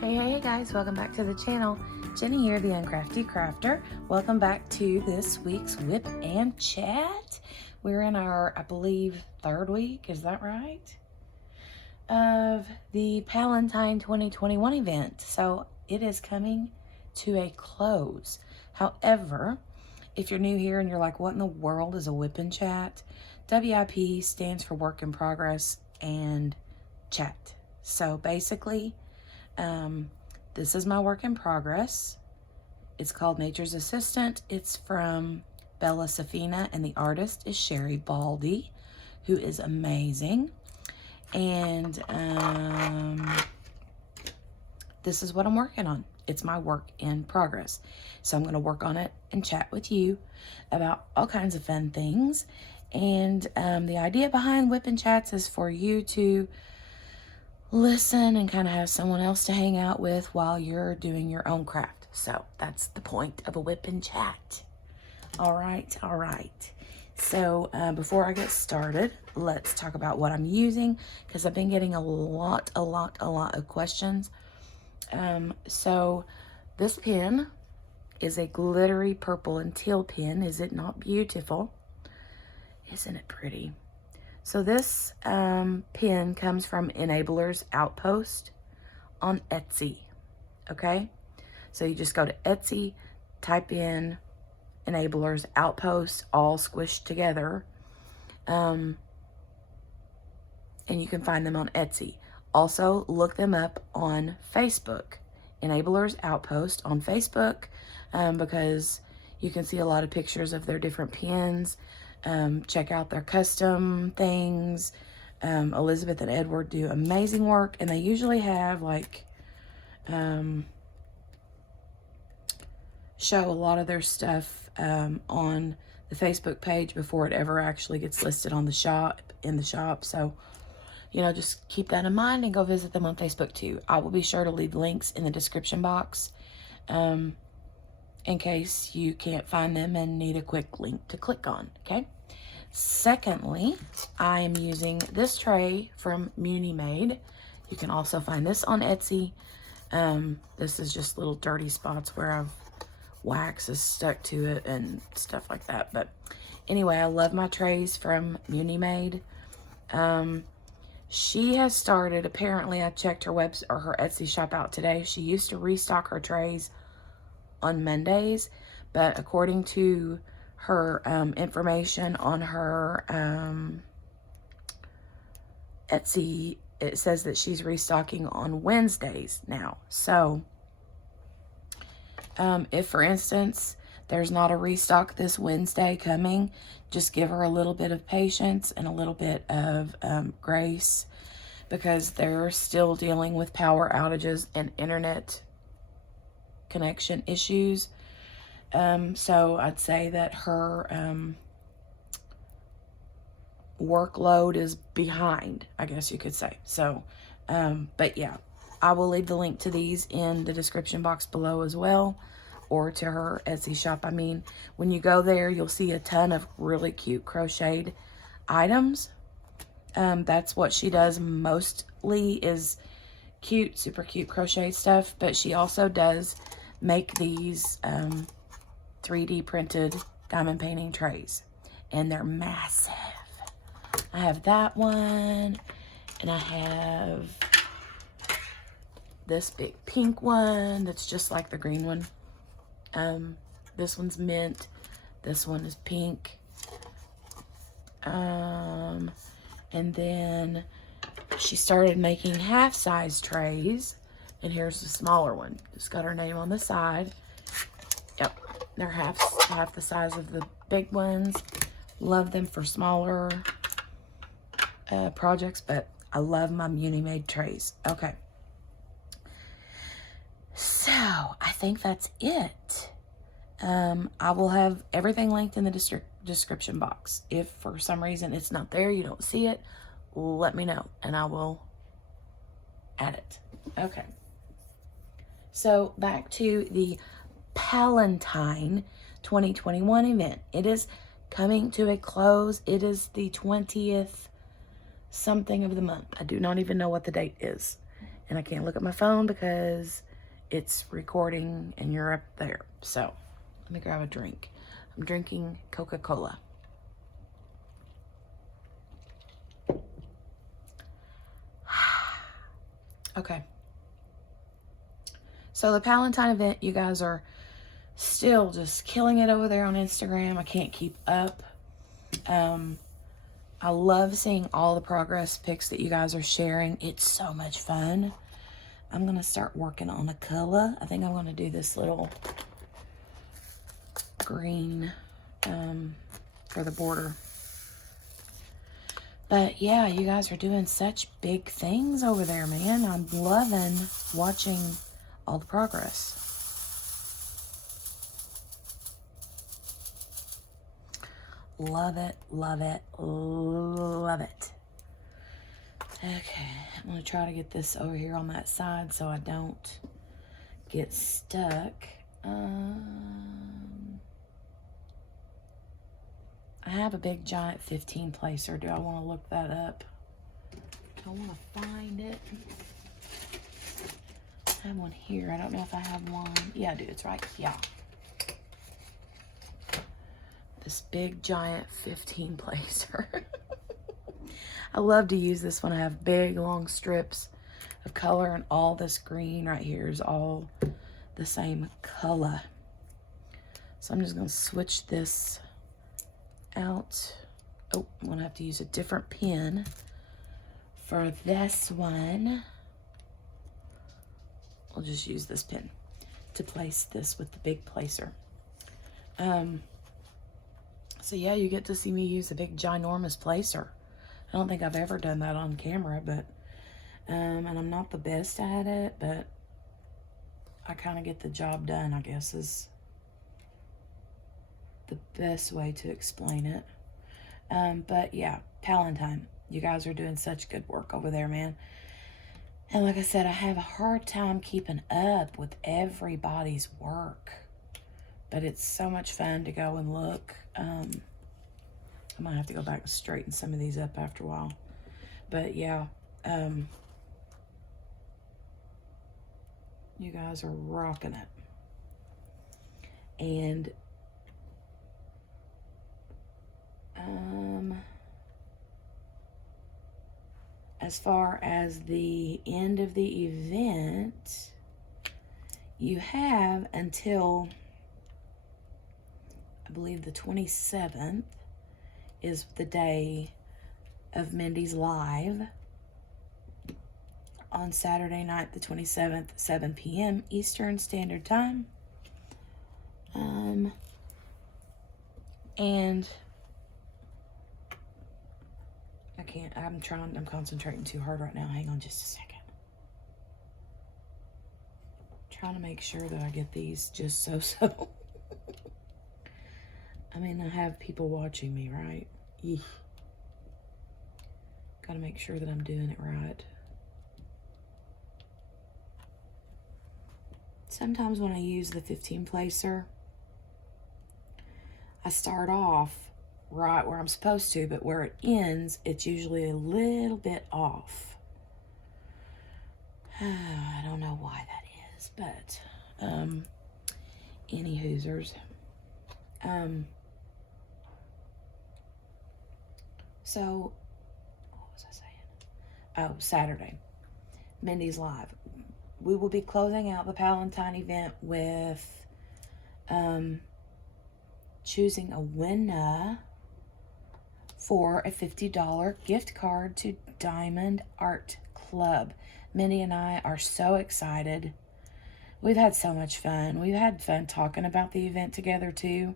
Hey guys, welcome back to the channel. Jenny here, the Uncrafty Crafter. Welcome back to this week's WIP and Chat. We're in our, I believe, third week, is that right? Of the Palentine 2021 event. So it is coming to a close. However, if you're new here and you're like, what in the world is a WIP and Chat? WIP stands for Work in Progress and Chat. So basically, this is my work in progress. It's called Nature's Assistant. It's from Bella Safina, and the artist is Sherry Baldy, who is amazing. And this is what I'm working on. It's my work in progress. So I'm going to work on it and chat with you about all kinds of fun things. And the idea behind WIP and Chats is for you to listen and kind of have someone else to hang out with while you're doing your own craft. So that's the point of a WIP and Chat. All right. So before I get started, let's talk about what I'm using, because I've been getting a lot of questions. So this pen is a glittery purple and teal pen. Is it not beautiful? Isn't it pretty? So this pen comes from Enabler's Outpost on Etsy, okay? So you just go to Etsy, type in Enabler's Outpost, all squished together, and you can find them on Etsy. Also, look them up on Facebook, Enabler's Outpost on Facebook, because you can see a lot of pictures of their different pens. Check out their custom things. Elizabeth and Edward do amazing work, and they usually have like show a lot of their stuff on the Facebook page before it ever actually gets listed on the shop So, you know, just keep that in mind and go visit them on Facebook too. I will be sure to leave links in the description box in case you can't find them and need a quick link to click on, okay? Secondly, I am using this tray from Made. You can also find this on Etsy. This is just little dirty spots where wax is stuck to it and stuff like that. But anyway, I love my trays from Made. She has started, apparently I checked her her Etsy shop out today. She used to restock her trays on Mondays, but according to her information on her Etsy, it says that she's restocking on Wednesdays now. So if, for instance, there's not a restock this Wednesday coming, just give her a little bit of patience and a little bit of grace, because they're still dealing with power outages and internet connection issues. So I'd say that her workload is behind, I guess you could say. So, but yeah, I will leave the link to these in the description box below as well, or to her Etsy shop. I mean, when you go there, you'll see a ton of really cute crocheted items. That's what she does mostly, is cute, super cute crochet stuff, but she also does make these 3D printed diamond painting trays, and they're massive. I have that one, and I have this big pink one that's just like the green one. This one's mint, this one is pink, and then she started making half-size trays, and here's the smaller one. It's got her name on the side. Yep, they're half the size of the big ones. Love them for smaller projects, but I love my Made trays. Okay, so I think that's it. I will have everything linked in the description box. If for some reason it's not there, you don't see it, let me know and I will add it. Okay, so back to the Palentine 2021 event. It is coming to a close. It is the 20th something of the month. I do not even know what the date is. And I can't look at my phone because it's recording and you're up there. So let me grab a drink. I'm drinking Coca-Cola. Okay. So the Palentine event, you guys are still just killing it over there on Instagram. I can't keep up. I love seeing all the progress pics that you guys are sharing. It's so much fun. I'm going to start working on a color. I think I'm going to do this little green for the border. But yeah, you guys are doing such big things over there, man. I'm loving watching all the progress. Love it, love it, love it. Okay, I'm going to try to get this over here on that side so I don't get stuck. I have a big giant 15 placer. Do I want to look that up? I want to find it. I have one here. I don't know if I have one. Yeah, I do. It's right. Yeah. This big giant 15 placer. I love to use this when I have big long strips of color, and all this green right here is all the same color. So I'm just going to switch this out. Oh, I'm going to have to use a different pen for this one. I'll just use this pen to place this with the big placer. So yeah, you get to see me use a big ginormous placer. I don't think I've ever done that on camera, but and I'm not the best at it, but I kind of get the job done, I guess, is the best way to explain it. But yeah, Palentine, you guys are doing such good work over there, man. And like I said, I have a hard time keeping up with everybody's work, but it's so much fun to go and look. I might have to go back and straighten some of these up after a while. But yeah, you guys are rocking it. And as far as the end of the event, you have until, I believe, the 27th is the day of Mindy's live on Saturday night, the 27th, 7 p.m. Eastern Standard Time. And I can't, I'm concentrating too hard right now. Hang on just a second. Trying to make sure that I get these just so. I mean, I have people watching me, right? Eek. Gotta make sure that I'm doing it right. Sometimes when I use the 15 placer, I start off right where I'm supposed to, but where it ends, it's usually a little bit off. I don't know why that is, but any hoosers. So what was I saying? Oh, Saturday, Mindy's live. We will be closing out the Palentine event with choosing a winner for a $50 gift card to Diamond Art Club. Mindy and I are so excited. We've had so much fun. We've had fun talking about the event together too.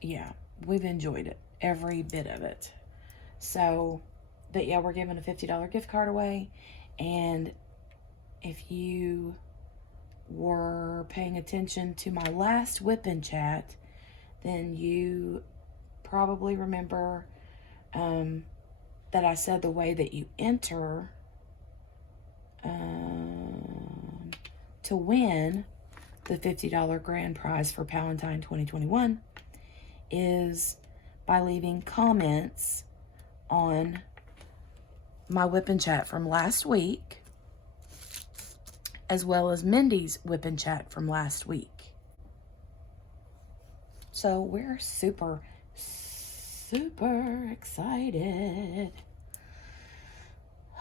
Yeah, we've enjoyed it, every bit of it. So, but yeah, we're giving a $50 gift card away. And if you were paying attention to my last WIP in chat, then you probably remember that I said the way that you enter to win the $50 grand prize for Palentine 2021 is by leaving comments on my whip and chat from last week, as well as Mindy's whip and chat from last week. So we're super, super excited.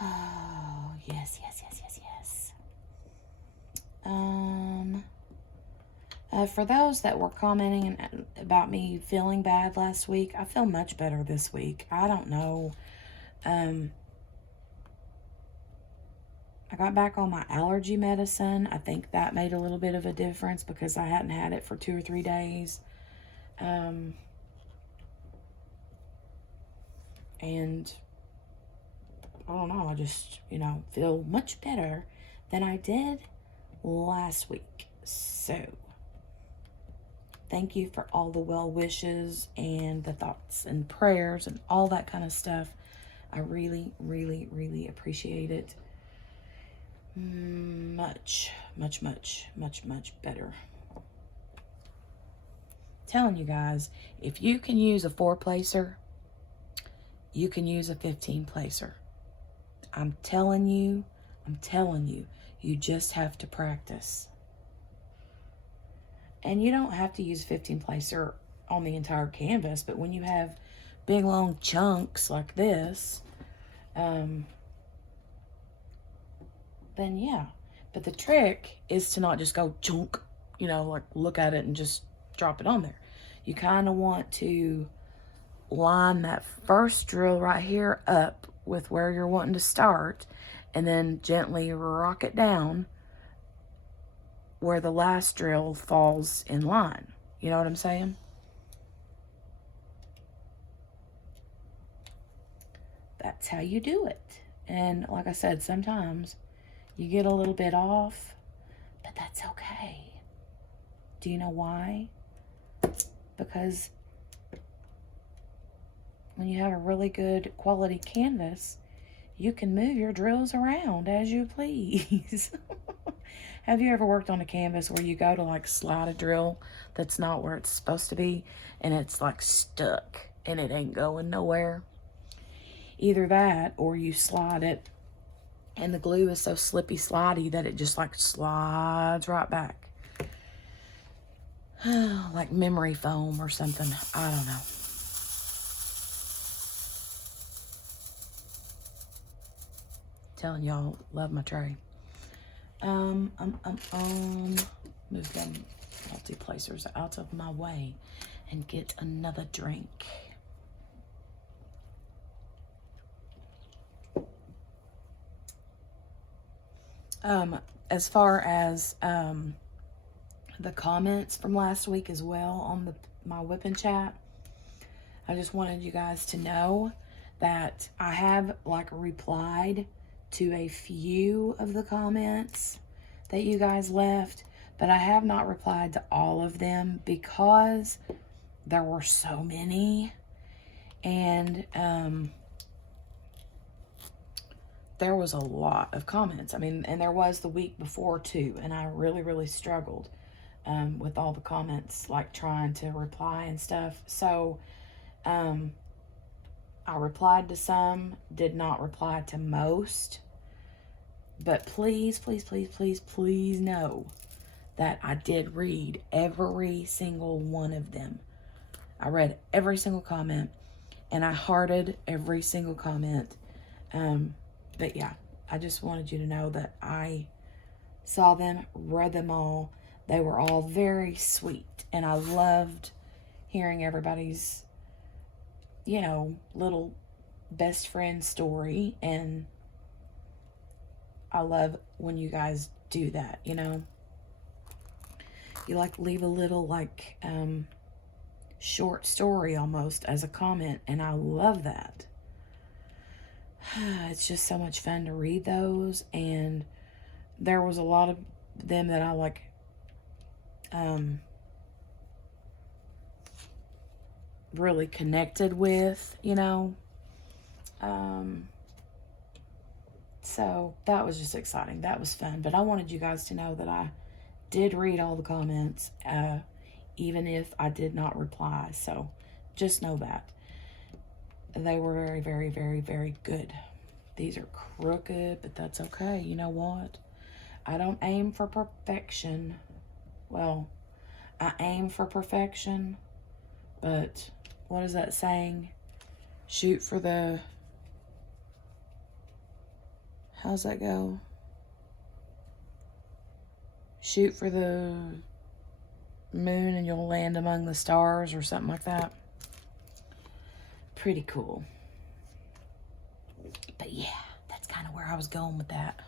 Oh, yes, yes, yes, yes, yes. For those that were commenting about me feeling bad last week, I feel much better this week. I don't know. I got back on my allergy medicine. I think that made a little bit of a difference because I hadn't had it for 2 or 3 days. And I don't know, I just, feel much better than I did last week. So, thank you for all the well wishes and the thoughts and prayers and all that kind of stuff. I really, really, really appreciate it. Much, much, much, much, much better. Telling you guys, if you can use a 4-placer, you can use a 15-placer. I'm telling you, you just have to practice. And you don't have to use a 15-placer on the entire canvas, but when you have big long chunks like this, then yeah. But the trick is to not just go chunk, like look at it and just drop it on there. You kind of want to line that first drill right here up with where you're wanting to start, and then gently rock it down where the last drill falls in line. You know what I'm saying? That's how you do it. And like I said, sometimes you get a little bit off, but that's okay. Do you know why? Because when you have a really good quality canvas, you can move your drills around as you please. Have you ever worked on a canvas where you go to like slide a drill that's not where it's supposed to be and it's like stuck and it ain't going nowhere? Either that or you slide it and the glue is so slippy slidey that it just like slides right back. Like memory foam or something. I don't know. Telling y'all, love my tray. Move them multi-placers out of my way and get another drink. As far as the comments from last week as well on my whip and chat, I just wanted you guys to know that I have like replied to a few of the comments that you guys left, but I have not replied to all of them because there were so many, and there was a lot of comments. I mean, and there was the week before too, and I really, really struggled with all the comments, like trying to reply and stuff. So I replied to some, did not reply to most, but please, please, please, please, please know that I did read every single one of them. I read every single comment, and I hearted every single comment. But yeah, I just wanted you to know that I saw them, read them all. They were all very sweet, and I loved hearing everybody's, little best friend story, and I love when you guys do that, you like leave a little like short story almost as a comment, and I love that. It's just so much fun to read those, and there was a lot of them that I like really connected with, so that was just exciting. That was fun. But I wanted you guys to know that I did read all the comments, even if I did not reply. So just know that they were very, very, very, very good. These are crooked, but that's okay. You know what? I don't aim for perfection. Well, I aim for perfection, but what is that saying? Shoot for the... How's that go? Shoot for the moon and you'll land among the stars or something like that. Pretty cool. But yeah, that's kind of where I was going with that.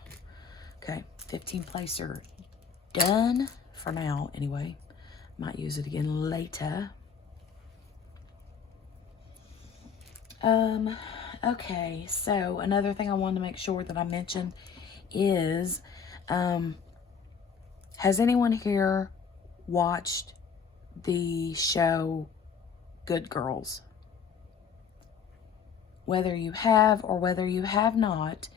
Okay, 15 placer done for now anyway. Might use it again later. Okay, so another thing I wanted to make sure that I mentioned is, has anyone here watched the show Good Girls? Whether you have or whether you have not,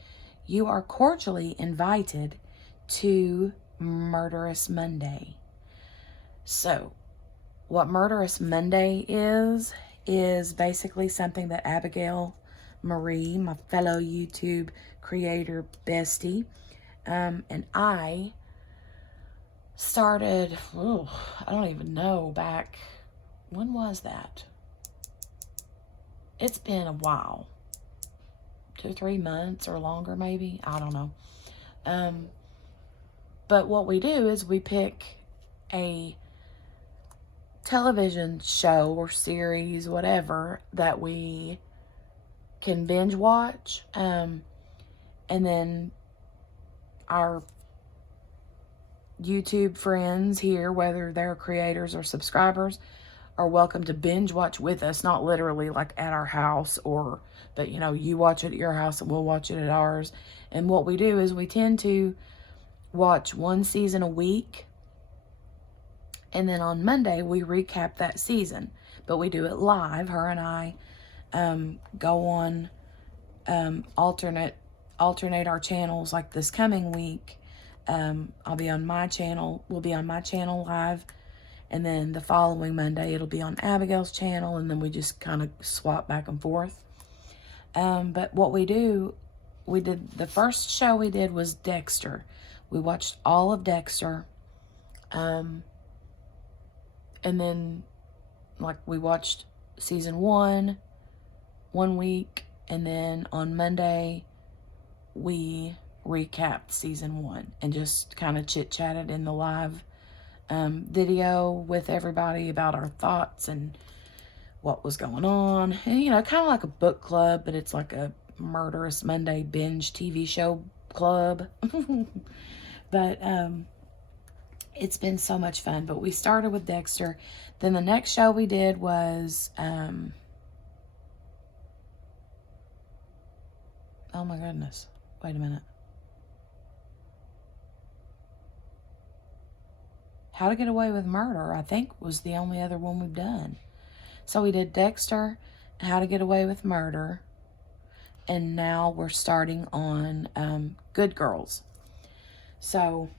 you are cordially invited to Murderous Monday. So, what Murderous Monday is basically something that Abigail Marie, my fellow YouTube creator bestie, and I started, I don't even know, back, when was that? It's been a while. 2 or 3 months or longer maybe. I don't know. But what we do is we pick a television show or series, whatever, that we can binge watch. And then our YouTube friends here, whether they're creators or subscribers, are welcome to binge watch with us. Not literally like at our house, but you know, you watch it at your house and we'll watch it at ours. And what we do is we tend to watch 1 season a week. And then on Monday, we recap that season. But we do it live. Her and I go on, alternate our channels. Like this coming week, I'll be on my channel. We'll be on my channel live. And then the following Monday, it'll be on Abigail's channel. And then we just kind of swap back and forth. But what we do, the first show we did was Dexter. We watched all of Dexter. And then, like, we watched season 1 week, and then on Monday, we recapped season 1 and just kind of chit-chatted in the live video with everybody about our thoughts and what was going on. And, you know, kind of like a book club, but it's like a Murderous Monday binge TV show club. But, it's been so much fun. But we started with Dexter. Then the next show we did was, oh my goodness. Wait a minute. How to Get Away with Murder, I think, was the only other one we've done. So we did Dexter, How to Get Away with Murder. And now we're starting on Good Girls. So,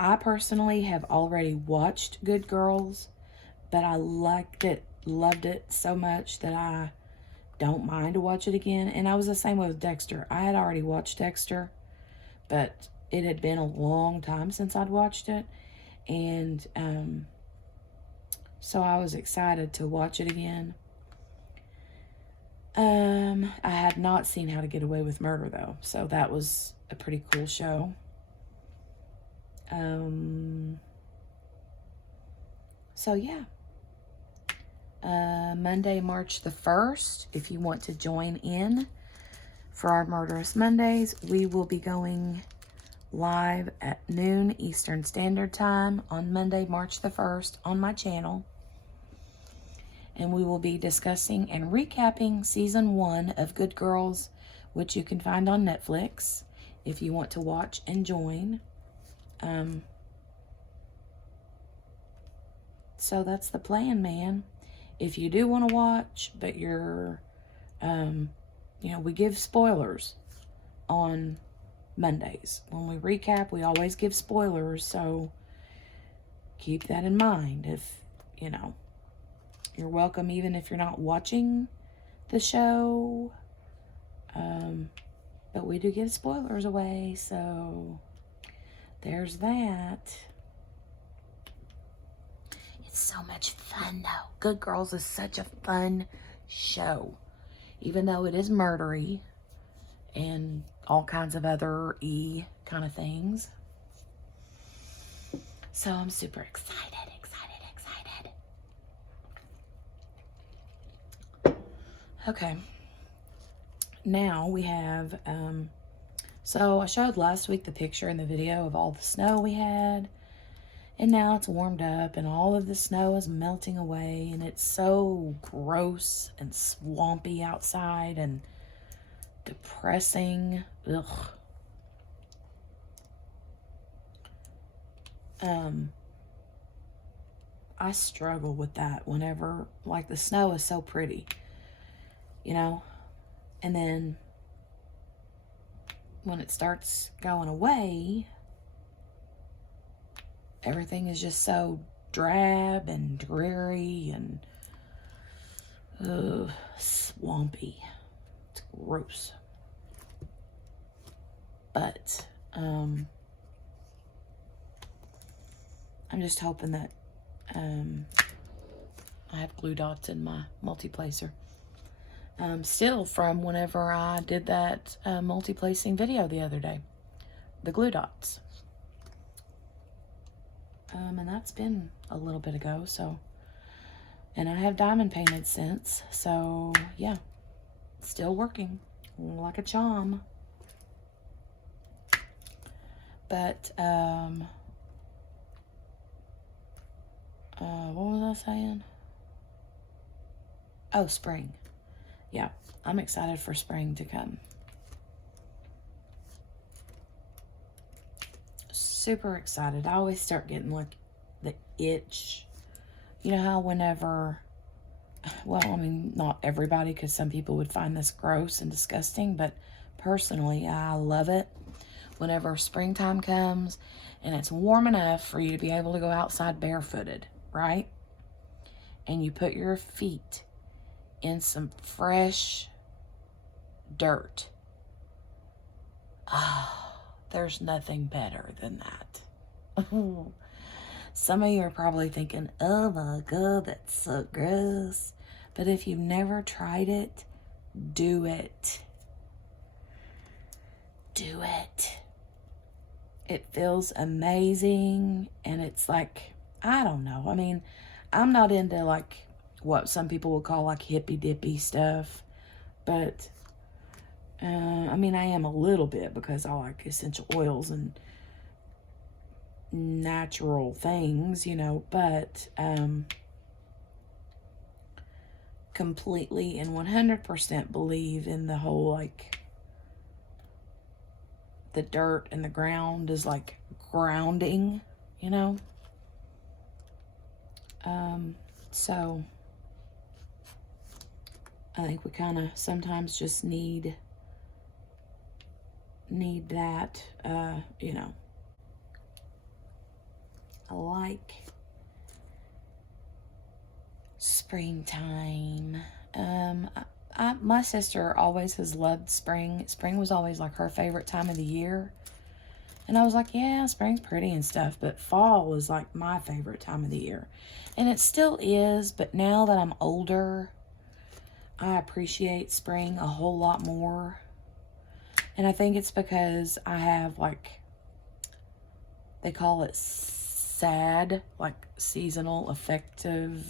I personally have already watched Good Girls, but I loved it so much that I don't mind to watch it again. And I was the same way with Dexter. I had already watched Dexter, but it had been a long time since I'd watched it. And so I was excited to watch it again. I had not seen How to Get Away with Murder, though, so that was a pretty cool show. So yeah, Monday, March the 1st, if you want to join in for our Murderous Mondays, we will be going live at noon Eastern Standard Time on Monday, March the 1st on my channel. And we will be discussing and recapping season 1 of Good Girls, which you can find on Netflix if you want to watch and join. So that's the plan, man. If you do want to watch, but you're, you know, we give spoilers on Mondays. When we recap, we always give spoilers, so keep that in mind. If, you know, you're welcome even if you're not watching the show. But we do give spoilers away, so there's that. It's so much fun, though. Good Girls is such a fun show. Even though it is murdery and all kinds of other kind of things. So I'm super excited. Okay. Now we have, so I showed last week the picture in the video of all the snow we had. And now it's warmed up and all of the snow is melting away. And it's so gross and swampy outside and depressing. Ugh. I struggle with that whenever, like, the snow is so pretty, you know, and then when it starts going away, everything is just so drab and dreary and swampy. It's gross. But I'm just hoping that I have glue dots in my multi-placer. Still from whenever I did that multi-placing video the other day. The glue dots. And that's been a little bit ago, so. And I have diamond painted since, so yeah. Still working like a charm. But, what was I saying? Oh, spring. Yeah, I'm excited for spring to come. Super excited. I always start getting like the itch. You know how whenever, well, I mean, not everybody, because some people would find this gross and disgusting, but personally, I love it. Whenever springtime comes and it's warm enough for you to be able to go outside barefooted, right? And you put your feet in some fresh dirt. Ah, there's nothing better than that. Some of you are probably thinking, oh my God, that's so gross. But if you've never tried it, do it. Do it. It feels amazing, and it's like, I don't know. I mean, I'm not into like what some people would call like hippy dippy stuff, but I mean, I am a little bit because I like essential oils and natural things, you know, but completely and 100% believe in the whole like the dirt and the ground is like grounding, you know. So I think we kind of sometimes just need that, you know. I like springtime. My sister always has loved spring. Spring was always like her favorite time of the year. And I was like, yeah, spring's pretty and stuff, but fall is like my favorite time of the year. And it still is, but now that I'm older, I appreciate spring a whole lot more. And I think it's because I have like, they call it SAD, like seasonal affective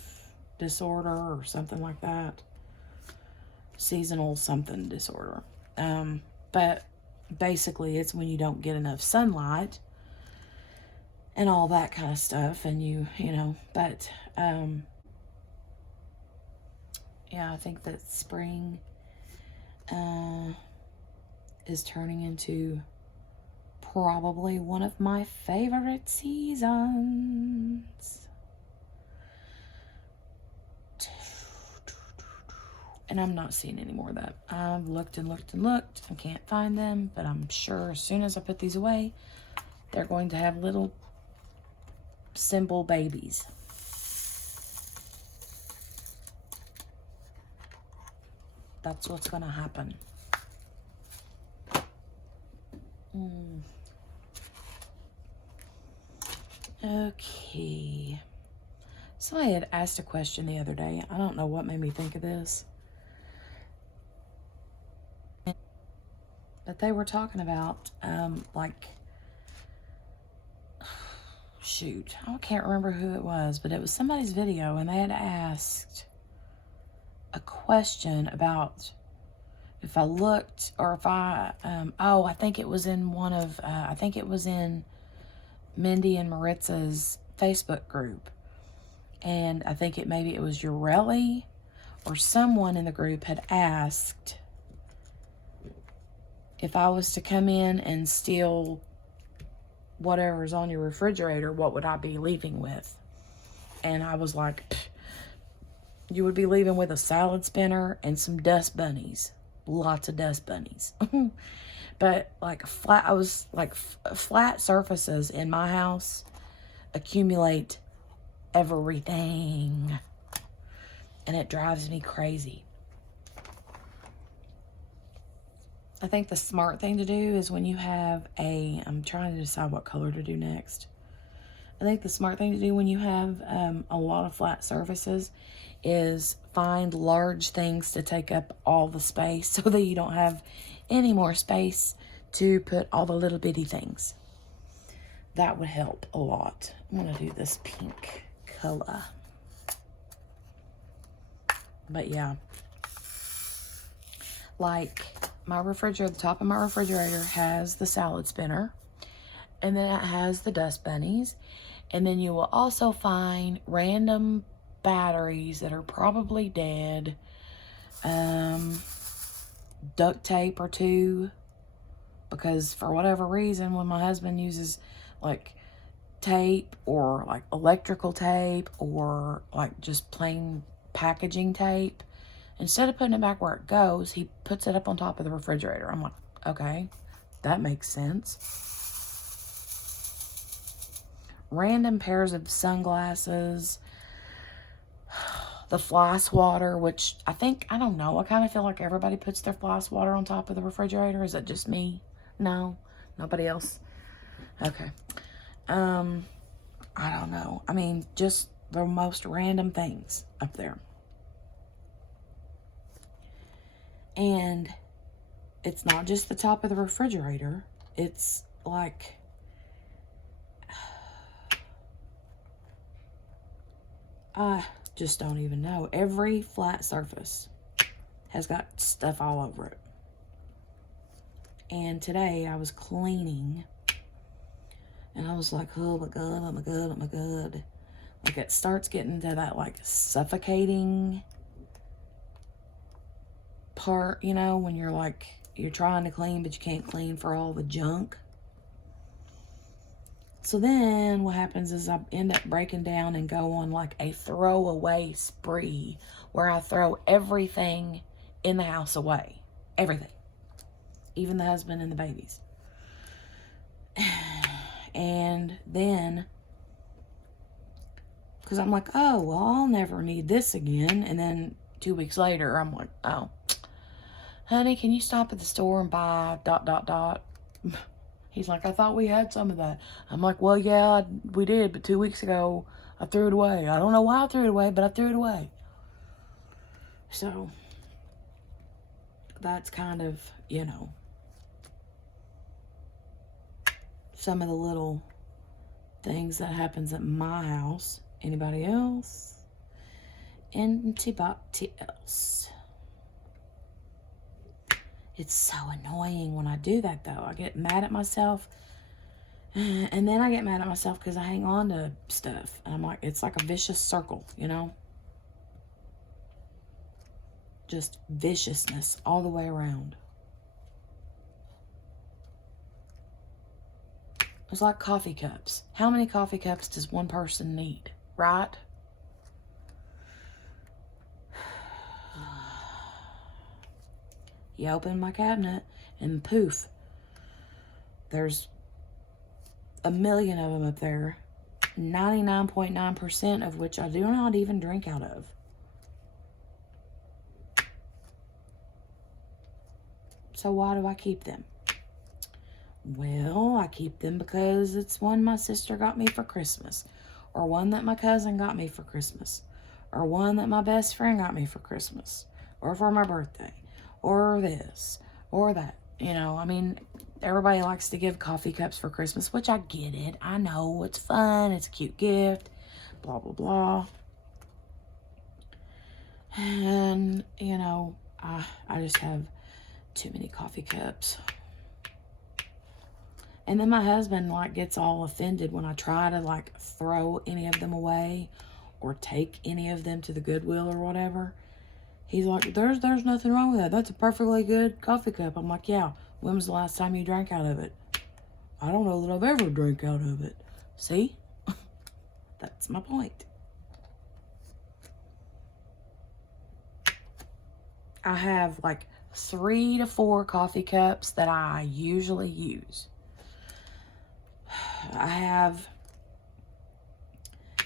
disorder or something like that. Seasonal something disorder. But basically it's when you don't get enough sunlight and all that kind of stuff, and you know, but yeah, I think that spring is turning into probably one of my favorite seasons. And I'm not seeing any more of that. I've looked and looked and looked. I can't find them, but I'm sure as soon as I put these away, they're going to have little symbol babies. That's what's going to happen. Okay. Somebody had asked a question the other day. I don't know what made me think of this. But they were talking about, like, shoot, I can't remember who it was, but it was somebody's video, and they had asked a question about if I looked, or if I, I think it was in one of, I think it was in Mindy and Maritza's Facebook group. And I think maybe it was Urelli or someone in the group had asked if I was to come in and steal whatever's on your refrigerator, what would I be leaving with? And I was like, you would be leaving with a salad spinner and some dust bunnies. Lots of dust bunnies. But like flat surfaces in my house accumulate everything. And it drives me crazy. I think the smart thing to do is when you have I'm trying to decide what color to do next. I think the smart thing to do when you have a lot of flat surfaces is find large things to take up all the space so that you don't have any more space to put all the little bitty things. That would help a lot. I'm going to do this pink color. But yeah. Like my refrigerator, the top of my refrigerator has the salad spinner. And then it has the dust bunnies. And then you will also find random batteries that are probably dead. Duct tape or two. Because for whatever reason, when my husband uses like tape or like electrical tape or like just plain packaging tape, instead of putting it back where it goes, he puts it up on top of the refrigerator. I'm like, okay, that makes sense. Random pairs of sunglasses. The fly swatter, which I don't know. I kind of feel like everybody puts their fly swatter on top of the refrigerator. Is it just me? No, nobody else. Okay. I don't know. I mean, just the most random things up there. And it's not just the top of the refrigerator. It's like, I just don't even know. Every flat surface has got stuff all over it. And today I was cleaning and I was like, oh my God, oh my God, oh my God. Like it starts getting to that like suffocating part, you know, when you're like, you're trying to clean, but you can't clean for all the junk. So then what happens is I end up breaking down and go on like a throwaway spree where I throw everything in the house away. Everything. Even the husband and the babies. And then, because I'm like, oh, well, I'll never need this again. And then 2 weeks later, I'm like, oh, honey, can you stop at the store and buy ... He's like, I thought we had some of that. I'm like, well, yeah, we did, but 2 weeks ago, I threw it away. I don't know why I threw it away, but I threw it away. So, that's kind of, you know, some of the little things that happens at my house. Anybody else? Anybody else? It's so annoying when I do that, though. I get mad at myself. And then I get mad at myself because I hang on to stuff. And I'm like, it's like a vicious circle, you know? Just viciousness all the way around. It's like coffee cups. How many coffee cups does one person need, right? You open my cabinet and poof, there's a million of them up there. 99.9% of which I do not even drink out of. So why do I keep them? Well, I keep them because it's one my sister got me for Christmas, or one that my cousin got me for Christmas, or one that my best friend got me for Christmas, or for my birthday, or this, or that. You know, I mean, everybody likes to give coffee cups for Christmas, which I get it. I know, it's fun, it's a cute gift, blah, blah, blah. And, you know, I just have too many coffee cups. And then my husband, like, gets all offended when I try to, like, throw any of them away or take any of them to the Goodwill or whatever. He's like, there's nothing wrong with that. That's a perfectly good coffee cup. I'm like, yeah. When was the last time you drank out of it? I don't know that I've ever drank out of it. See? That's my point. I have, like, 3 to 4 coffee cups that I usually use. I have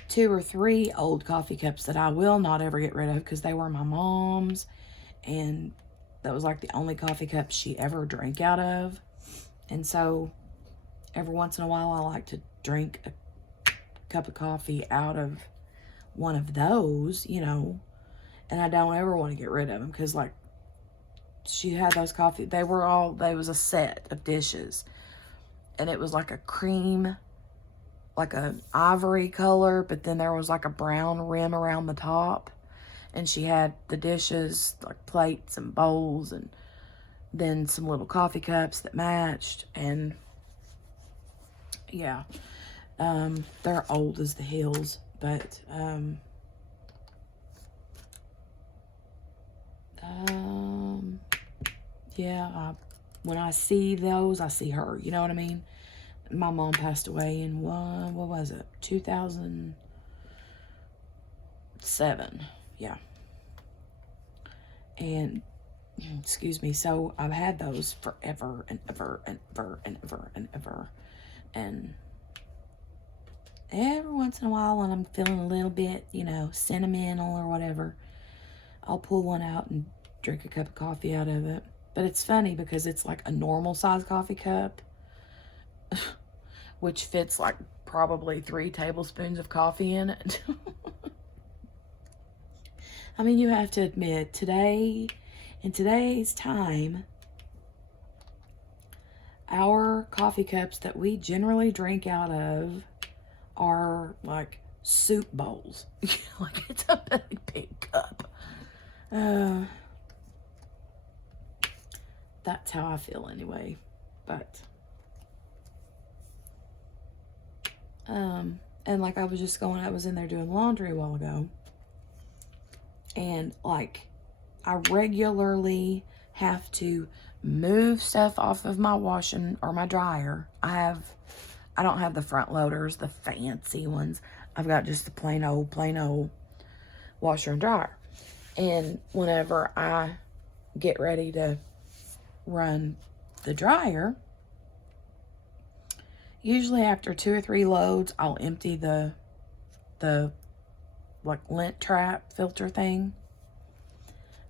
2 or 3 old coffee cups that I will not ever get rid of because they were my mom's, and that was like the only coffee cup she ever drank out of. And so every once in a while I like to drink a cup of coffee out of one of those, you know, and I don't ever want to get rid of them because, like, she had those coffee, they was a set of dishes. And it was like a cream, like an ivory color, but then there was like a brown rim around the top. And she had the dishes, like plates and bowls, and then some little coffee cups that matched. And yeah, they're old as the hills, but yeah, when I see those, I see her, you know what I mean? My mom passed away in, what was it? 2007. Yeah. And, excuse me, so I've had those forever and ever and ever and ever and ever. And every once in a while when I'm feeling a little bit, you know, sentimental or whatever, I'll pull one out and drink a cup of coffee out of it. But it's funny because it's like a normal size coffee cup, which fits like probably 3 tablespoons of coffee in it. I mean, you have to admit, in today's time, our coffee cups that we generally drink out of are like soup bowls. Like, it's a big cup. That's how I feel anyway. But and like I was in there doing laundry a while ago, and like I regularly have to move stuff off of my washing or my dryer. I don't have the front loaders, the fancy ones. I've got just the plain old washer and dryer. And whenever I get ready to run the dryer, usually after 2 or 3 loads, I'll empty the like lint trap filter thing.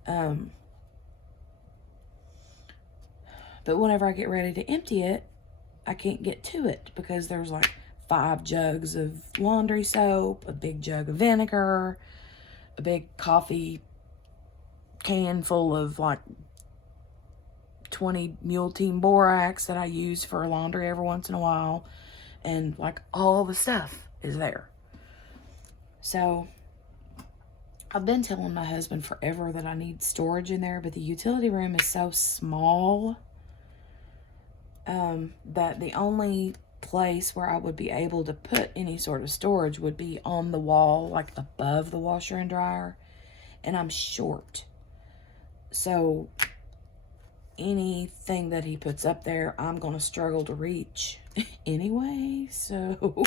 But whenever I get ready to empty it, I can't get to it because there's like 5 jugs of laundry soap, a big jug of vinegar, a big coffee can full of like 20 Mule Team Borax that I use for laundry every once in a while, and like all the stuff is there. So I've been telling my husband forever that I need storage in there, but the utility room is so small that the only place where I would be able to put any sort of storage would be on the wall, like above the washer and dryer, and I'm short. So anything that he puts up there, I'm going to struggle to reach anyway. So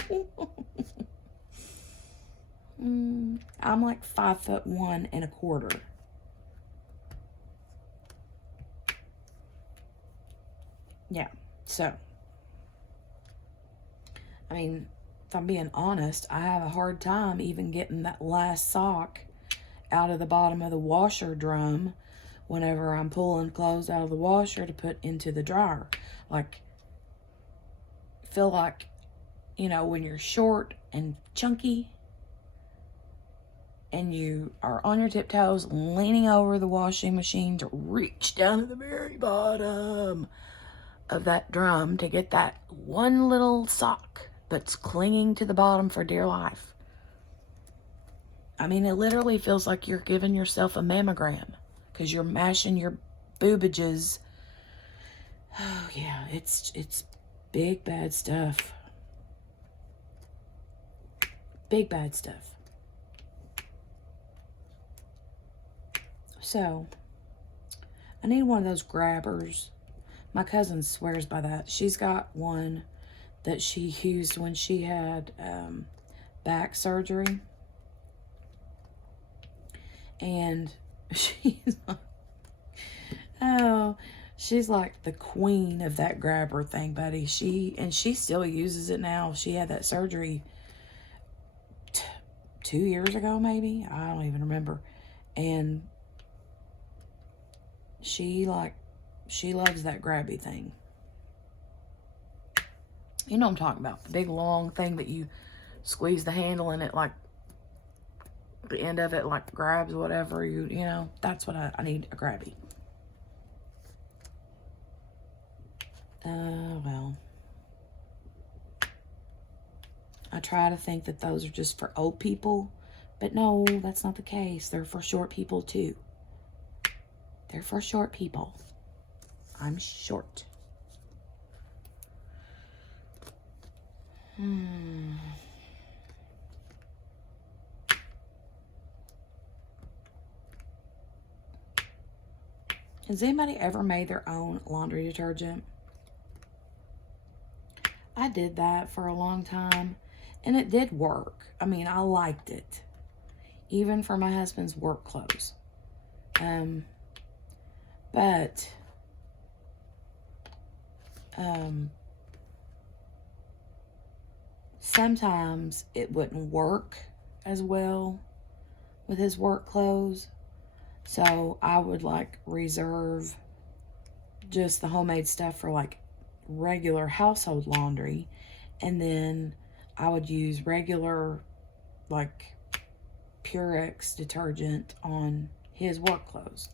I'm like 5'1.25". Yeah, so I mean, if I'm being honest, I have a hard time even getting that last sock out of the bottom of the washer drum whenever I'm pulling clothes out of the washer to put into the dryer. Like, feel like, you know, when you're short and chunky and you are on your tiptoes leaning over the washing machine to reach down to the very bottom of that drum to get that one little sock that's clinging to the bottom for dear life. I mean, it literally feels like you're giving yourself a mammogram because you're mashing your boobages. Oh yeah, it's big bad stuff. Big bad stuff. So, I need one of those grabbers. My cousin swears by that. She's got one that she used when she had back surgery. And she's like, oh, she's like the queen of that grabber thing, buddy. She still uses it now. She had that surgery 2 years ago, maybe. I don't even remember. And she loves that grabby thing. You know what I'm talking about. The big long thing that you squeeze the handle in it, like the end of it like grabs whatever you know. That's what I need, a grabby. Well, I try to think that those are just for old people, but no, that's not the case. They're for short people too. They're for short people. I'm short. Has anybody ever made their own laundry detergent? I did that for a long time, and it did work. I mean, I liked it, even for my husband's work clothes. But sometimes it wouldn't work as well with his work clothes. So I would like reserve just the homemade stuff for like regular household laundry. And then I would use regular like Purex detergent on his work clothes.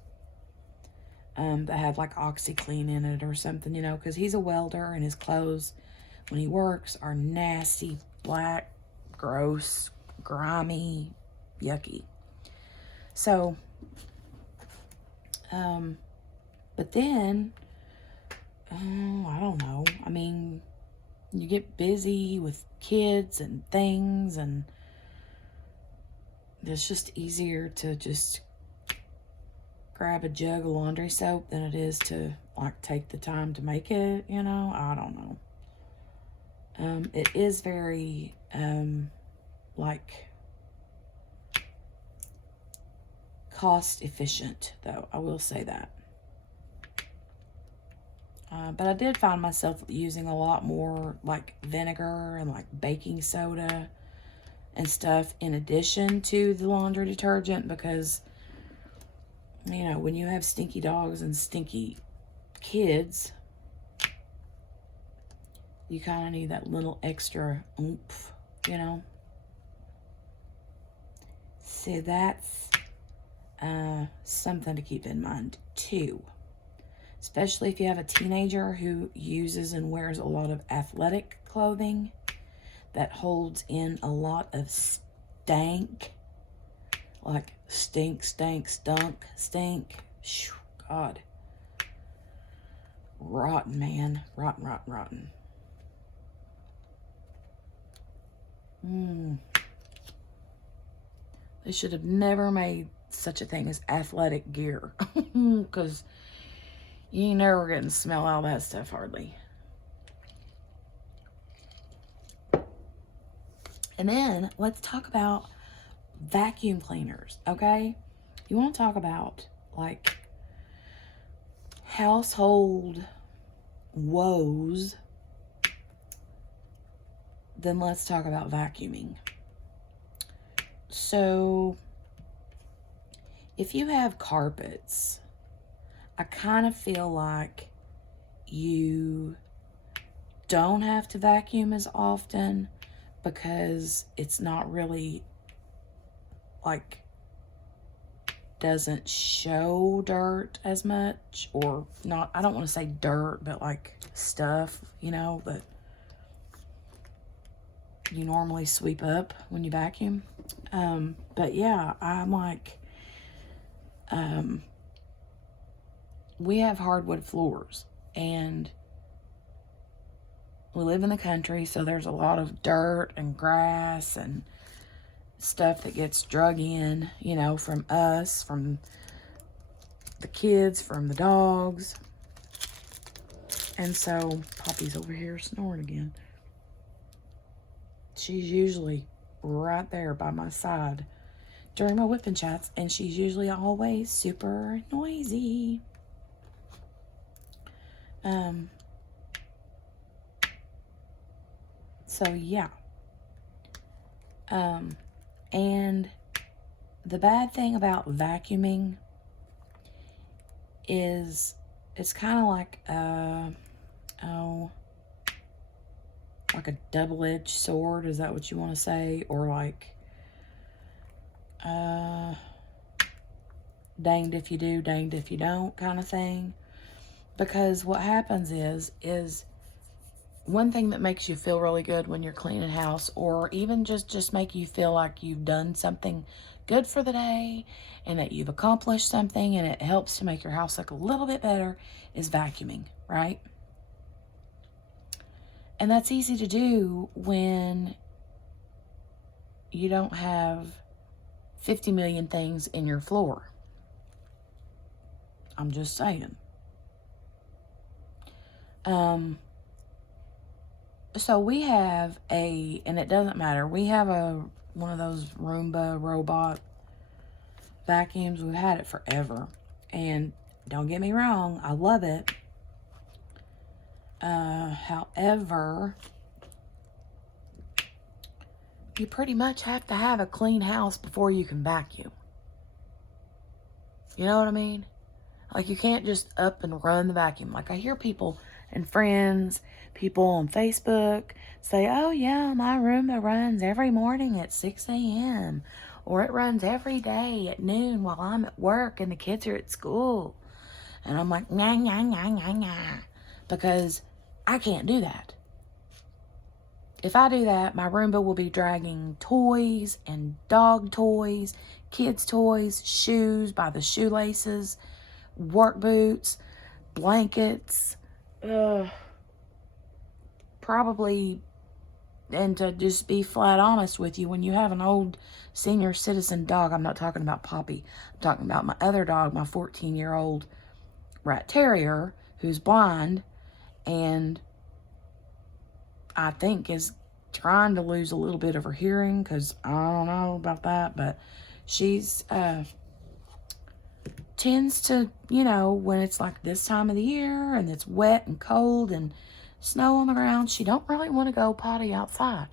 That had like OxyClean in it or something, you know, because he's a welder and his clothes when he works are nasty, black, gross, grimy, yucky. So, but then, I don't know. I mean, you get busy with kids and things, and it's just easier to just grab a jug of laundry soap than it is to like take the time to make it, you know. I don't know. It is very like cost efficient, though, I will say that. But I did find myself using a lot more like vinegar and like baking soda and stuff in addition to the laundry detergent, because, you know, when you have stinky dogs and stinky kids, you kind of need that little extra oomph, you know. So that's something to keep in mind too. Especially if you have a teenager who uses and wears a lot of athletic clothing that holds in a lot of stank. Like stink, stank, stunk, stink. God. Rotten, man. Rotten, rotten, rotten. They should have never made such a thing as athletic gear. Because you ain't never getting to smell all that stuff hardly. And then let's talk about vacuum cleaners, okay? You want to talk about like household woes, then let's talk about vacuuming. So if you have carpets I kind of feel like you don't have to vacuum as often because it's not really like doesn't show dirt as much, or not, I don't want to say dirt, but like stuff, you know, that you normally sweep up when you vacuum. But yeah, I'm like, we have hardwood floors and we live in the country, so there's a lot of dirt and grass and stuff that gets drug in, you know, from us, from the kids, from the dogs. And so Poppy's over here snoring again. She's usually right there by my side during my whipping chats, and she's usually always super noisy. So yeah. And the bad thing about vacuuming is it's kind of like like a double-edged sword. Is that what you want to say? Or like danged if you do, danged if you don't kind of thing. Because what happens is one thing that makes you feel really good when you're cleaning a house, or even just make you feel like you've done something good for the day and that you've accomplished something and it helps to make your house look a little bit better, is vacuuming, right? And that's easy to do when you don't have 50 million things in your floor. I'm just saying. So we have and it doesn't matter, we have one of those Roomba robot vacuums. We've had it forever. And don't get me wrong, I love it. However, you pretty much have to have a clean house before you can vacuum. You know what I mean? Like, you can't just up and run the vacuum. Like, I hear people and friends, people on Facebook say, oh yeah, my Roomba runs every morning at 6 a.m. Or it runs every day at noon while I'm at work and the kids are at school. And I'm like, nah, nah, nah, nah, nah. Because I can't do that. If I do that, my Roomba will be dragging toys and dog toys, kids' toys, shoes by the shoelaces, work boots, blankets, probably, and to just be flat honest with you, when you have an old senior citizen dog, I'm not talking about Poppy, I'm talking about my other dog, my 14-year-old rat terrier, who's blind, and I think is trying to lose a little bit of her hearing, because I don't know about that, but she's, tends to, you know, when it's like this time of the year and it's wet and cold and snow on the ground, she don't really want to go potty outside.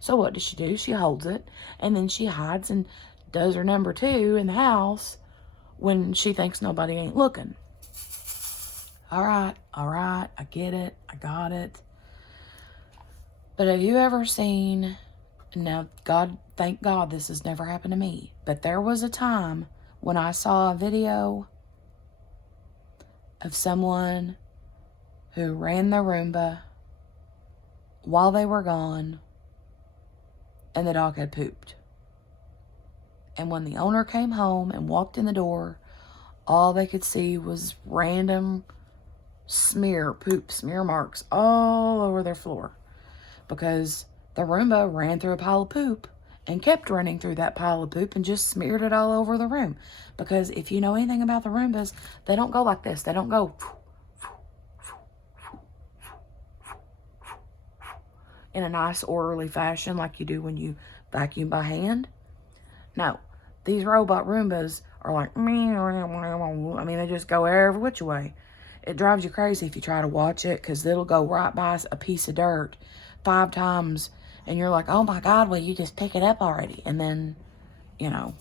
So what does she do? She holds it, and then she hides and does her number 2 in the house when she thinks nobody ain't looking. All right, I get it, I got it. But have you ever seen, now, God, thank God this has never happened to me, but there was a time when I saw a video of someone who ran the Roomba while they were gone, and the dog had pooped. And when the owner came home and walked in the door, all they could see was random poop smear marks all over their floor, because the Roomba ran through a pile of poop and kept running through that pile of poop and just smeared it all over the room. Because if you know anything about the Roombas, they don't go like this. They don't go in a nice orderly fashion like you do when you vacuum by hand. No, these robot Roombas are like, I mean, they just go every which way. It drives you crazy if you try to watch it, because it'll go right by a piece of dirt 5 times, and you're like, oh my God, will you just pick it up already? And then, you know.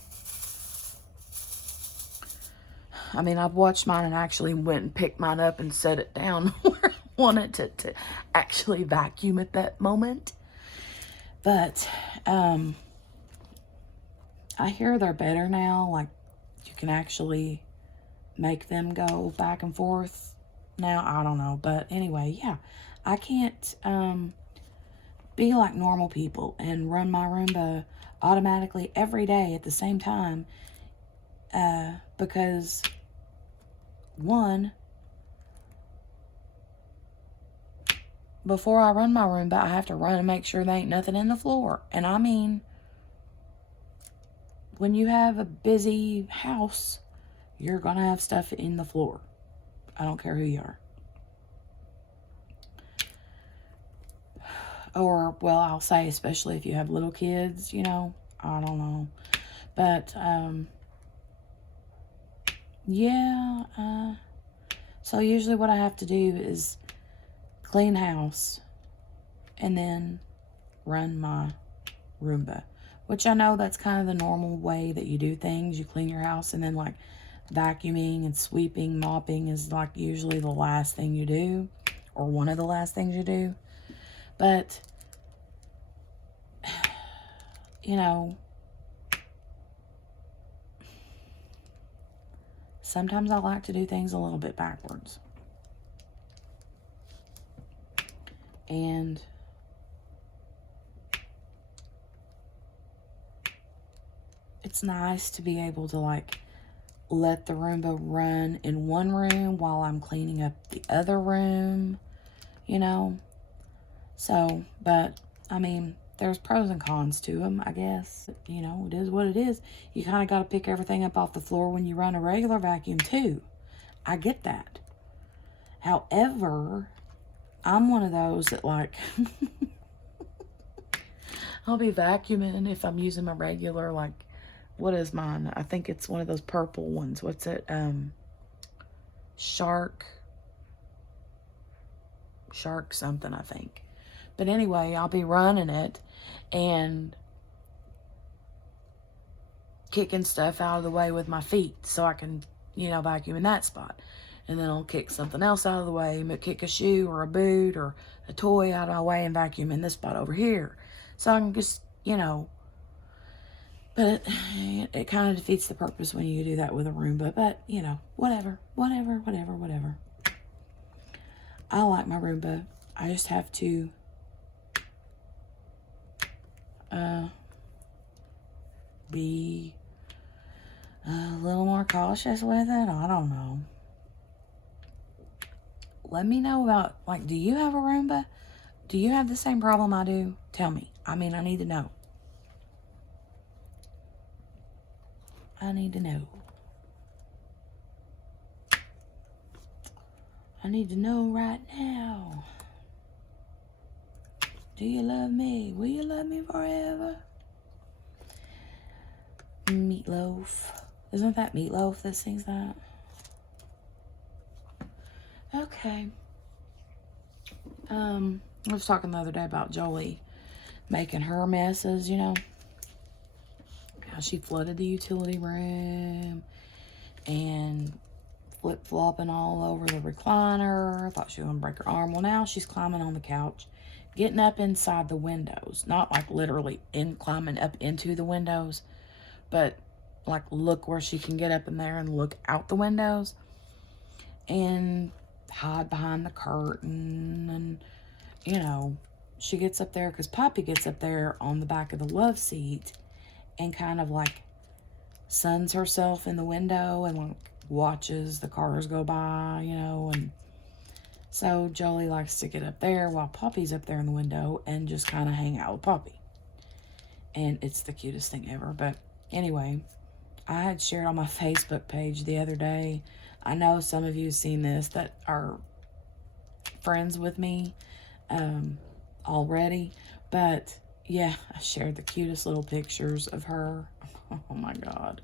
I mean, I've watched mine and actually went and picked mine up and set it down where I wanted to actually vacuum at that moment. But I hear they're better now. Like, you can actually make them go back and forth now. I don't know. But anyway, yeah. I can't be like normal people and run my Roomba automatically every day at the same time. Because, one, before I run my Roomba, I have to run and make sure there ain't nothing in the floor. And I mean, when you have a busy house, you're going to have stuff in the floor. I don't care who you are. Or, well, I'll say especially if you have little kids, you know. I don't know. But, yeah. So usually what I have to do is clean house and then run my Roomba. Which I know that's kind of the normal way that you do things. You clean your house and then like vacuuming and sweeping, mopping is like usually the last thing you do. Or one of the last things you do. But, you know, sometimes I like to do things a little bit backwards. And it's nice to be able to like let the Roomba run in one room while I'm cleaning up the other room, you know. So, but I mean, there's pros and cons to them, I guess. You know, it is what it is. You kind of got to pick everything up off the floor when you run a regular vacuum too. I get that. However, I'm one of those that like I'll be vacuuming if I'm using my regular, like, what is mine? I think it's one of those purple ones. What's it? Shark something, I think. But anyway, I'll be running it and kicking stuff out of the way with my feet so I can, you know, vacuum in that spot. And then I'll kick something else out of the way, kick a shoe or a boot or a toy out of the way and vacuum in this spot over here. So I can just, you know, but it kind of defeats the purpose when you do that with a Roomba. But, you know, whatever. I like my Roomba. I just have to be a little more cautious with it. I don't know. Let me know about, like, do you have a Roomba? Do you have the same problem I do? Tell me. I mean, I need to know. I need to know. I need to know right now. Do you love me? Will you love me forever? Meatloaf. Isn't that Meatloaf that sings that? Okay. I was talking the other day about Jolie making her messes, you know. How she flooded the utility room and flip-flopping all over the recliner. I thought she was going to break her arm. Well, now she's climbing on the couch, getting up inside the windows. Not like literally climbing up into the windows, but like look where she can get up in there and look out the windows and hide behind the curtain. And, you know, she gets up there because Poppy gets up there on the back of the love seat and kind of like suns herself in the window and like watches the cars go by, you know. And so Jolie likes to get up there while Poppy's up there in the window and just kind of hang out with Poppy. And it's the cutest thing ever. But anyway, I had shared on my Facebook page the other day. I know some of you have seen this that are friends with me already. But yeah, I shared the cutest little pictures of her. Oh my God.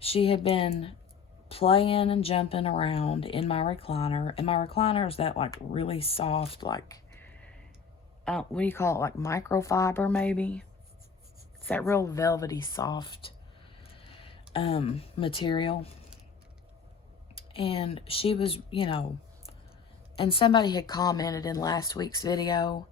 She had been playing and jumping around in my recliner. And my recliner is that like really soft, like, what do you call it? Like microfiber maybe? It's that real velvety soft material. And she was, and somebody had commented in last week's video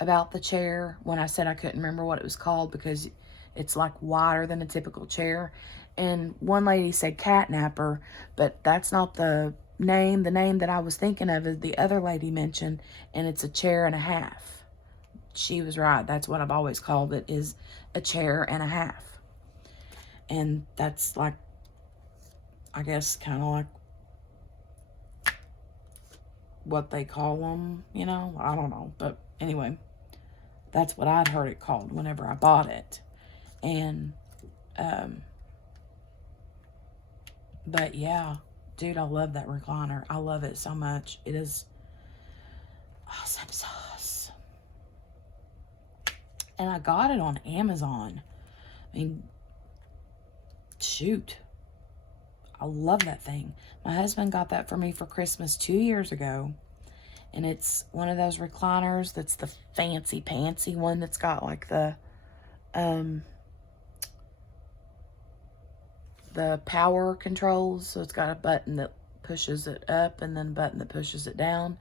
about the chair when I said I couldn't remember what it was called because it's like wider than a typical chair. And one lady said catnapper, but that's not the name. The name that I was thinking of is the other lady mentioned, and it's a chair and a half. She was right. That's what I've always called it, is a chair and a half. And that's like, I guess, kind of like what they call them, I don't know. But anyway, that's what I'd heard it called whenever I bought it. And, but yeah, dude, I love that recliner. I love it so much. It is awesome sauce. And I got it on Amazon. I mean, shoot. I love that thing. My husband got that for me for Christmas 2 years ago. And it's one of those recliners that's the fancy pantsy one that's got like the power controls. So it's got a button that pushes it up and then a button that pushes it down.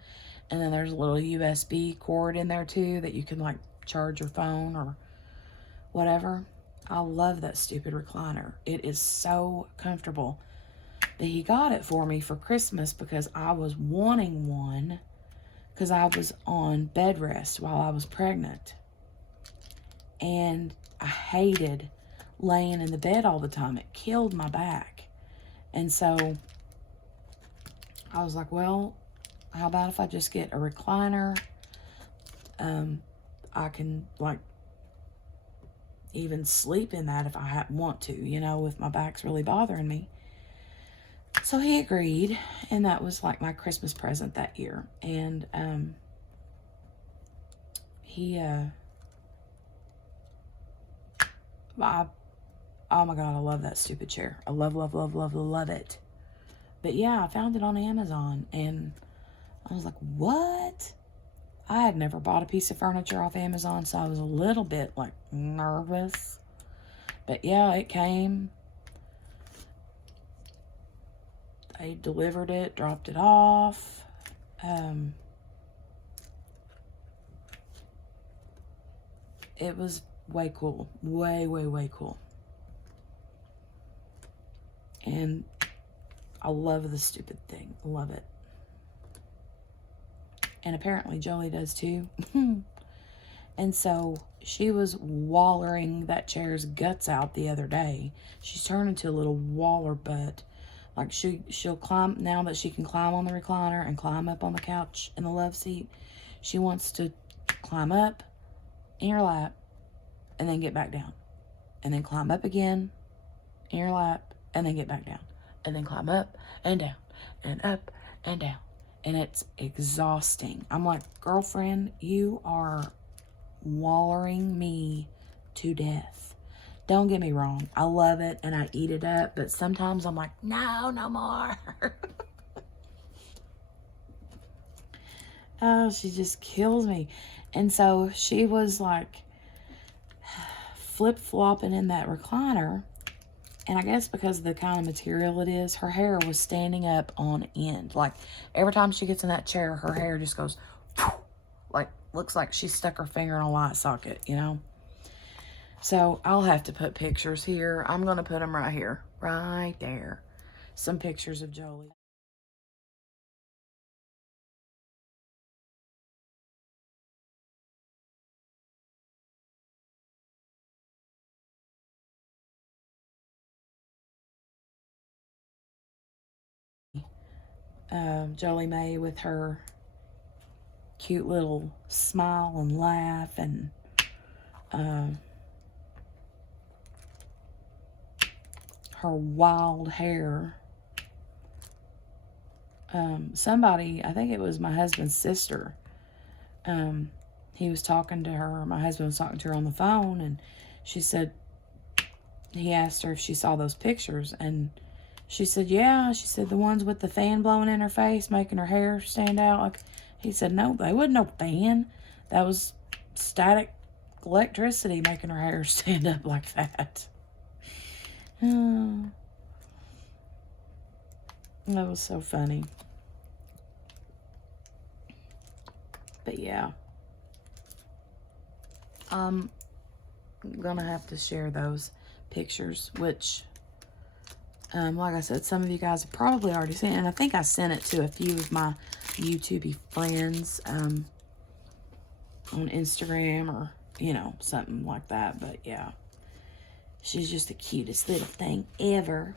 And then there's a little USB cord in there too that you can like charge your phone or whatever. I love that stupid recliner. It is so comfortable. But he got it for me for Christmas because I was wanting one because I was on bed rest while I was pregnant. And I hated laying in the bed all the time. It killed my back. And so I was like, well, how about if I just get a recliner? I can like even sleep in that if I want to, if my back's really bothering me. So he agreed, and that was like my Christmas present that year. And oh my God, I love that stupid chair. I love, love, love, love, love it. But yeah, I found it on Amazon, and I was like, what? I had never bought a piece of furniture off Amazon, so I was a little bit like nervous. But yeah, it came. They delivered it, dropped it off. It was way cool. Way, way, way cool. And I love the stupid thing. Love it. And apparently Jolie does too. And so she was wallering that chair's guts out the other day. She's turned into a little waller butt. Like she'll climb, now that she can climb on the recliner and climb up on the couch in the love seat, she wants to climb up in your lap and then get back down. And then climb up again in your lap and then get back down. And then climb up and down and up and down. And it's exhausting. I'm like, girlfriend, you are wallering me to death. Don't get me wrong. I love it and I eat it up. But sometimes I'm like, no, no more. Oh, she just kills me. And so she was like flip-flopping in that recliner. And I guess because of the kind of material it is, her hair was standing up on end. Like, every time she gets in that chair, her hair just goes, like, looks like she stuck her finger in a light socket, So, I'll have to put pictures here. I'm going to put them right here. Right there. Some pictures of Jolie. Jolie Mae with her cute little smile and laugh and her wild hair. Somebody, I think it was my husband's sister, he was talking to her, my husband was talking to her on the phone, and she said, he asked her if she saw those pictures, and she said, yeah. She said, the ones with the fan blowing in her face, making her hair stand out. Like, he said, no, they wasn't no fan. That was static electricity making her hair stand up like that. That was so funny. But yeah. I'm gonna have to share those pictures, which, like I said, some of you guys have probably already seen it, and I think I sent it to a few of my YouTube friends on Instagram or, you know, something like that. But yeah, she's just the cutest little thing ever.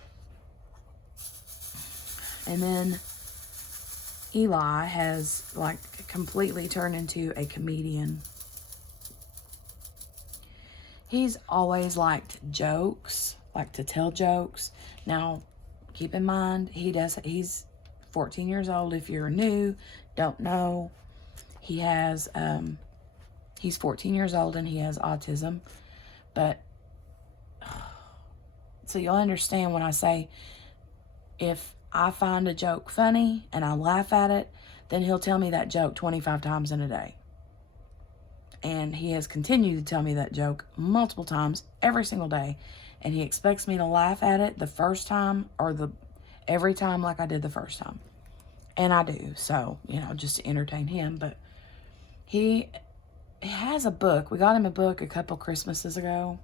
And then Eli has, like, completely turned into a comedian. He's always liked jokes, like to tell jokes. Now, keep in mind, he's 14 years old. If you're new, don't know, he's 14 years old and he has autism. But, so you'll understand when I say, if I find a joke funny and I laugh at it, then he'll tell me that joke 25 times in a day. And he has continued to tell me that joke multiple times every single day. And he expects me to laugh at it the first time or every time like I did the first time. And I do. So, you know, just to entertain him. But he has a book. We got him a book a couple Christmases ago.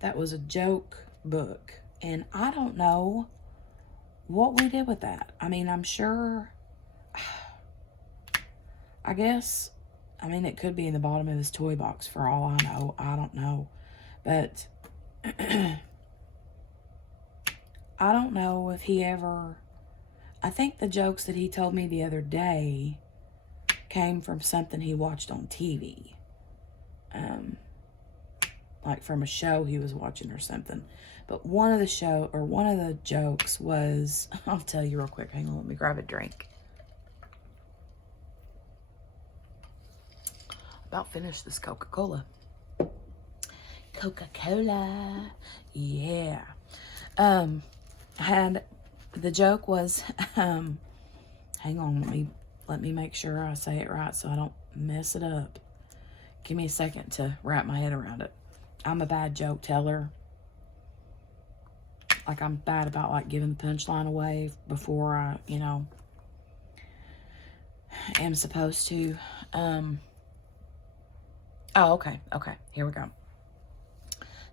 That was a joke book. And I don't know what we did with that. I mean, I'm sure, I guess, I mean, it could be in the bottom of his toy box for all I know. I don't know. But I don't know if he ever, I think the jokes that he told me the other day came from something he watched on TV. Like from a show he was watching or something. But one of the jokes was, I'll tell you real quick. Hang on, let me grab a drink. About finished this Coca-Cola. Coca-Cola. Yeah. The joke was, hang on, let me make sure I say it right so I don't mess it up. Give me a second to wrap my head around it. I'm a bad joke teller. Like, I'm bad about, like, giving the punchline away before I, you know, am supposed to. Oh, okay. Here we go.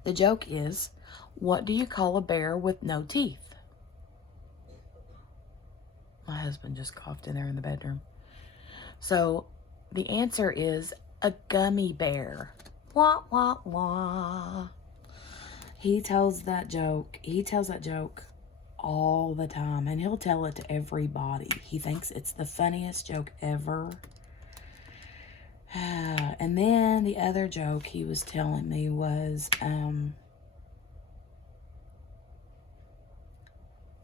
The joke is, what do you call a bear with no teeth? My husband just coughed in there in the bedroom. So, the answer is a gummy bear. Wah, wah, wah. He tells that joke all the time, and he'll tell it to everybody. He thinks it's the funniest joke ever. And then the other joke he was telling me was,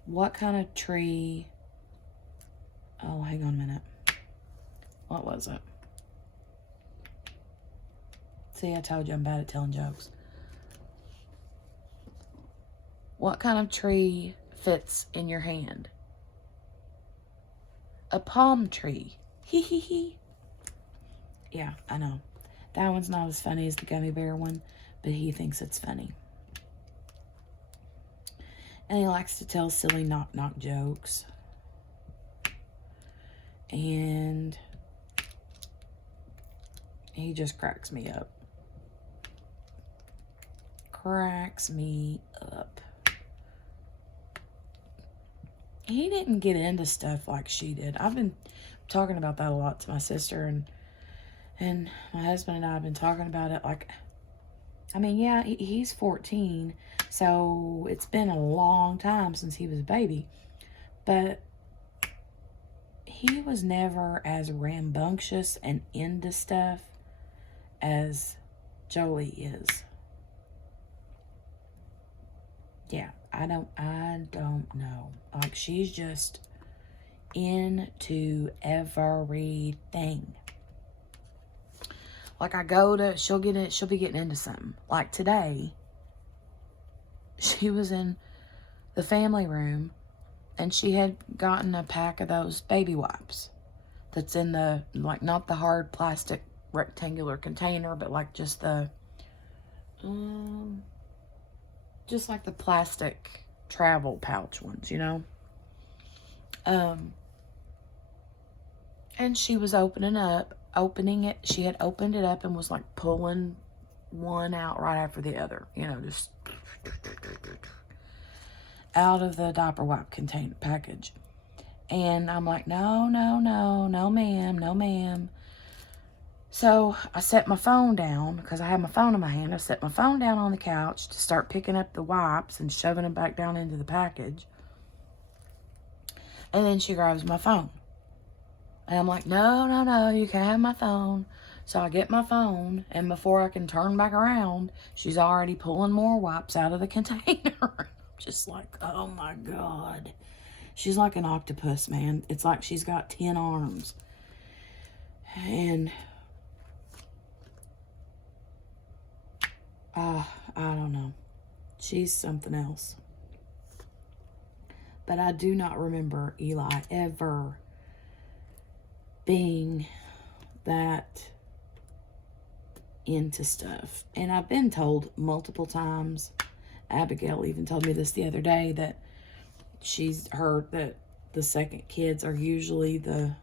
what kind of tree... Oh, hang on a minute. What was it? See, I told you I'm bad at telling jokes. What kind of tree fits in your hand? A palm tree. Hee hee hee. Yeah, I know. That one's not as funny as the gummy bear one, but he thinks it's funny. And he likes to tell silly knock-knock jokes. And he just cracks me up. Cracks me up. He didn't get into stuff like she did. I've been talking about that a lot to my sister, and my husband and I have been talking about it. Like, I mean, yeah, he's 14, so it's been a long time since he was a baby, but he was never as rambunctious and into stuff as Jolie is. Yeah, I don't know. Like, she's just into everything. Like, I go to, she'll be getting into something. Like today, she was in the family room and she had gotten a pack of those baby wipes that's in the, like, not the hard plastic rectangular container, but like just the, just like the plastic travel pouch ones, you know. And she was opening it. She had opened it up and was like pulling one out right after the other, you know, just out of the diaper wipe container package. And I'm like, no, no, no, no, ma'am, no, ma'am. So I set my phone down because I had my phone in my hand. I set my phone down on the couch to start picking up the wipes and shoving them back down into the package. And then she grabs my phone. And I'm like, no, no, no, you can't have my phone. So I get my phone, and before I can turn back around, she's already pulling more wipes out of the container. I'm just like, oh my God. She's like an octopus, man. It's like she's got 10 arms. And I don't know. She's something else. But I do not remember Eli ever being that into stuff. And I've been told multiple times, Abigail even told me this the other day, that she's heard that the second kids are usually the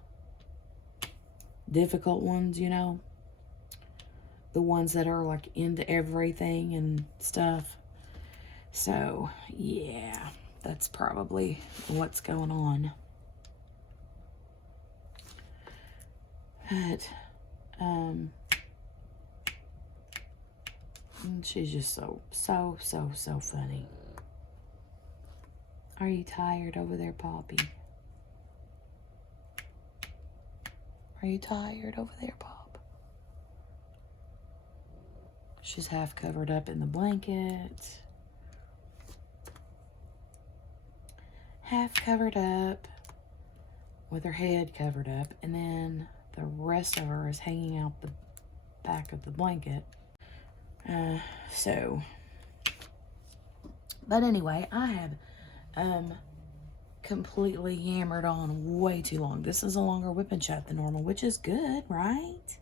difficult ones, you know, the ones that are like into everything and stuff. So yeah, that's probably what's going on. But she's just so funny. Are you tired over there, Poppy? Are you tired over there, Pop? She's half covered up in the blanket. Half covered up with her head covered up, and then the rest of her is hanging out the back of the blanket. But anyway, I have completely yammered on way too long. This is a longer whip and chat than normal, which is good, right?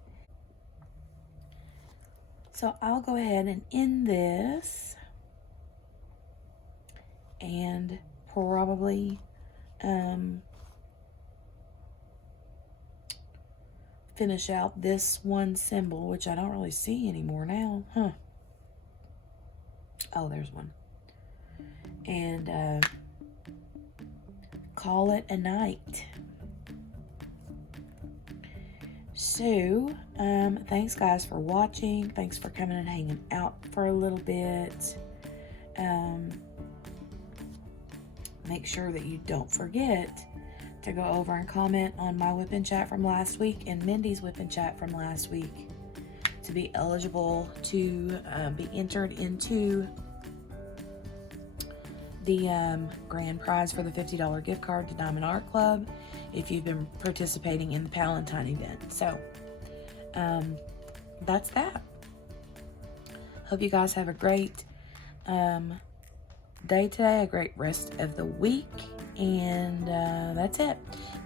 So I'll go ahead and end this and probably finish out this one symbol, which I don't really see anymore now. Huh. Oh, there's one. And call it a night. So, thanks guys for watching. Thanks for coming and hanging out for a little bit. Make sure that you don't forget to go over and comment on my whip and chat from last week and Mindy's whip and chat from last week to be eligible to be entered into the grand prize for the $50 gift card to Diamond Art Club if you've been participating in the Palentine event. So that's that. Hope you guys have a great day today, a great rest of the week, and that's it.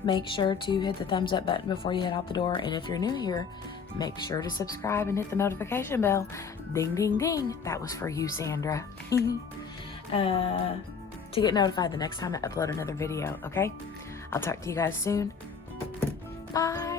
Make sure to hit the thumbs up button before you head out the door, and if you're new here, make sure to subscribe and hit the notification bell. Ding, ding, ding. That was for you, Sandra. To get notified the next time I upload another video, okay? I'll talk to you guys soon. Bye.